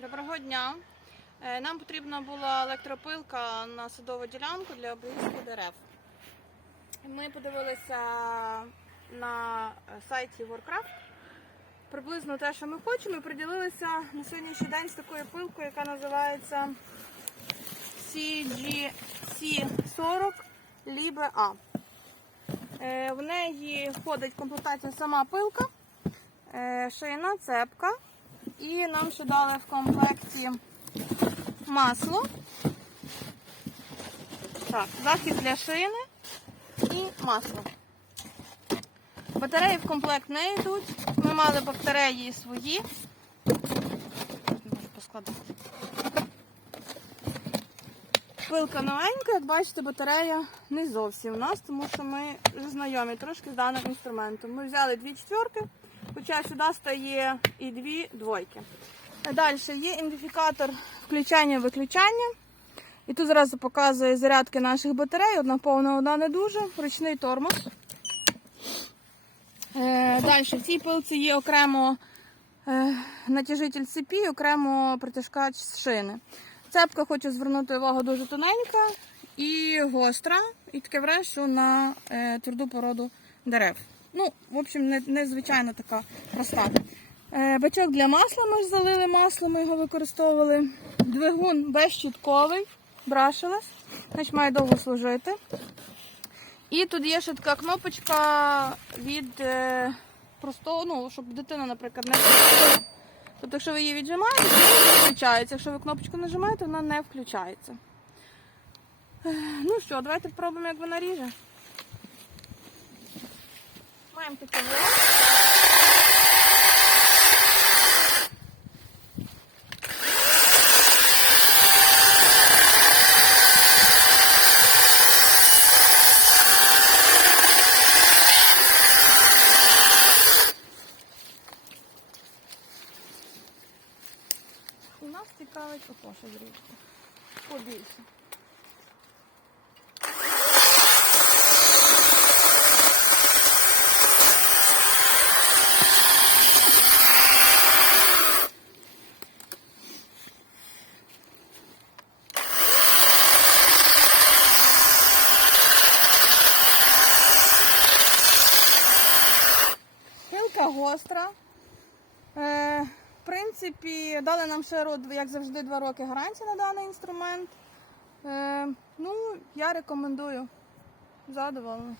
Доброго дня. Е, Нам потрібна була електропилка на садову ділянку для обрізки дерев. Ми подивилися на сайті Warcraft приблизно те, що ми хочемо, і приділилися на сьогоднішній день з такою пилкою, яка називається CGC40 Libre A. В неї входить в комплектацію сама пилка, е, шийна цепка. І нам ще дали в комплекті масло. Так, захід для шини і масло. Батареї в комплект не йдуть. Ми мали батареї свої. Можу поскладати. Пилка новенька, як бачите, батарея не зовсім у нас, тому що ми знайомі трошки з даним інструментом. Ми взяли дві четверки, хоча сюди стає і дві двойки. Далі є ідентифікатор включання-виключання. І тут зразу показує зарядки наших батарей. Одна повна, одна не дуже. Ручний тормоз. Е, Далі в цій пилці є окремо е, натяжитель цепі, окремо притискач з шини. Цепка, хочу звернути увагу, дуже тоненька і гостра, і таке що на е, тверду породу дерев. Ну, в общем, незвичайно така проста. Е, бачок для масла ми залили масло, ми його використовували. Двигун безщітковий, брашелес, значить має довго служити. І тут є ще така кнопочка від е, простого, ну, щоб дитина, наприклад, не включила. Тобто, якщо ви її віджимаєте, вона включається. Якщо ви кнопочку нажимаєте, вона не включається. Е, Ну що, давайте спробуємо, як вона ріже. Таке вило. І нас цікавить ото що зрізати. Побільше. Пилка гостра. Е, в принципі, дали нам ще, як завжди, два роки гарантії на даний інструмент. Е, ну, я рекомендую. Задоволена.